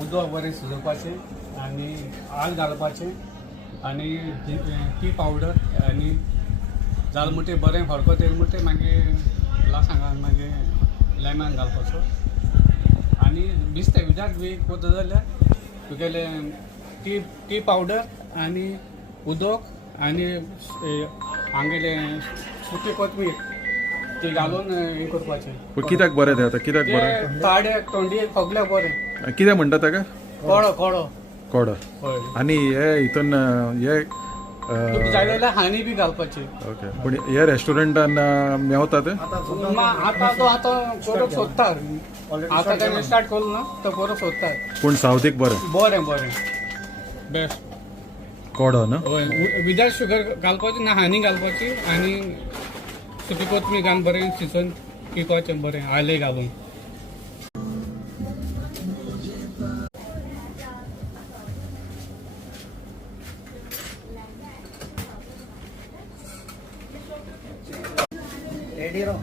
उदक बरें शिजोवपाचें आनी आल घालपाचें आनी टी पावडर आनी जालें म्हणटकीर बरें फडको येयलें म्हणटकीर मागीर लासांगान मागीर लेमन घालपाचो आनी बिस्ते विदाट बी करता जाल्यार तुगेले टी पावडर आनी उदक आनी आमगेले सुकी कोथमीर ती घालून हें करपाचें. पूण कित्याक बरें तें आतां कित्याक बरें ताड्याक तोंडयेक सगळ्याक बरें. कितें म्हणटा ताका कोडो कोडो कोडो हय. आनी हे हितून हे तुका जाय जाल्यार हानी बी घालपाची. ओके पूण हे रेस्टॉरंटान मेवता ते आतां करूंक सोदतात. आतां केन्ना स्टार्ट केलो ना तो करूंक सोदतात. पूण सावथीक बरें बरें बरें बेस्ट. कोडो न्हू हय विदाउट शुगर घालपाची ना हानी घालपाची आनी सुकी कोथमीर घालून बरें शिजोवन पिवपाचें बरें आले घालून. रेडी राव.